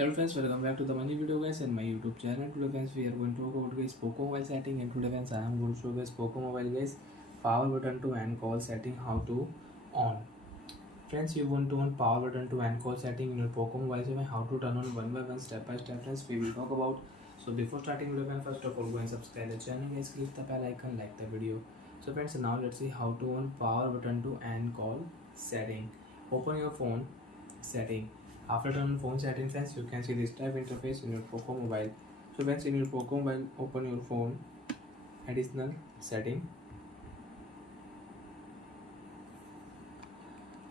Hello friends, welcome back to the money video guys and my YouTube channel. Today friends we are going to talk about guys Poco mobile setting, and today friends I am going to show guys Poco mobile guys power button to end call setting, how to on. Friends, you want to on power button to end call setting in your Poco mobile phone, how to turn on one by one, step by step friends we will talk about. So before starting video friends, first of all go and subscribe the channel guys, click the bell icon, like the video. So friends, now let's see how to on power button to end call setting. Open your phone setting. After turn on phone settings friends, you can see this type interface in your Poco mobile. So friends, in your Poco mobile, open your phone additional setting.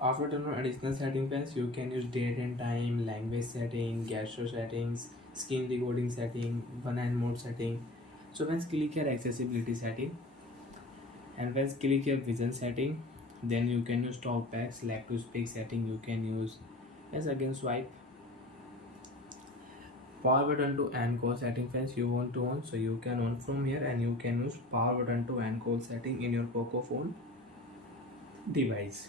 After turn on additional setting friends, you can use date and time, language setting, gesture settings, screen recording setting, one hand mode setting. So friends, click here accessibility setting, and friends click here vision setting. Then you can use talkback, select to speak setting, you can use as again swipe. Power button to end call setting friends, you want to on, so you can on from here, and you can use power button to end call setting in your Poco phone device.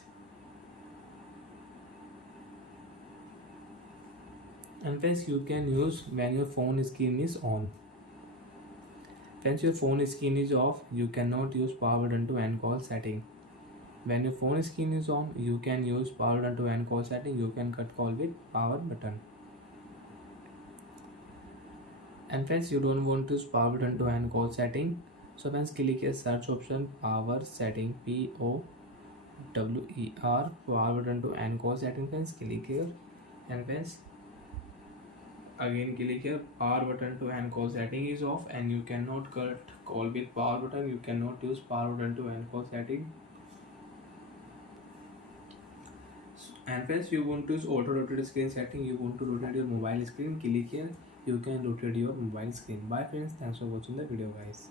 And friends, you can use when your phone screen is on. Friends, your phone screen is off, you cannot use power button to end call setting. When your phone screen is on, you can use power button to end call setting, you can cut call with power button. And friends, you don't want to use power button to end call setting, so friends click here search option power setting, POWER power button to end call setting friends, click here, and friends again click here power button to end call setting is off, and you cannot cut call with power button, you cannot use power button to end call setting. And friends, you want to use auto rotate screen setting, you want to rotate your mobile screen, click here, you can rotate your mobile screen. Bye friends, thanks for watching the video guys.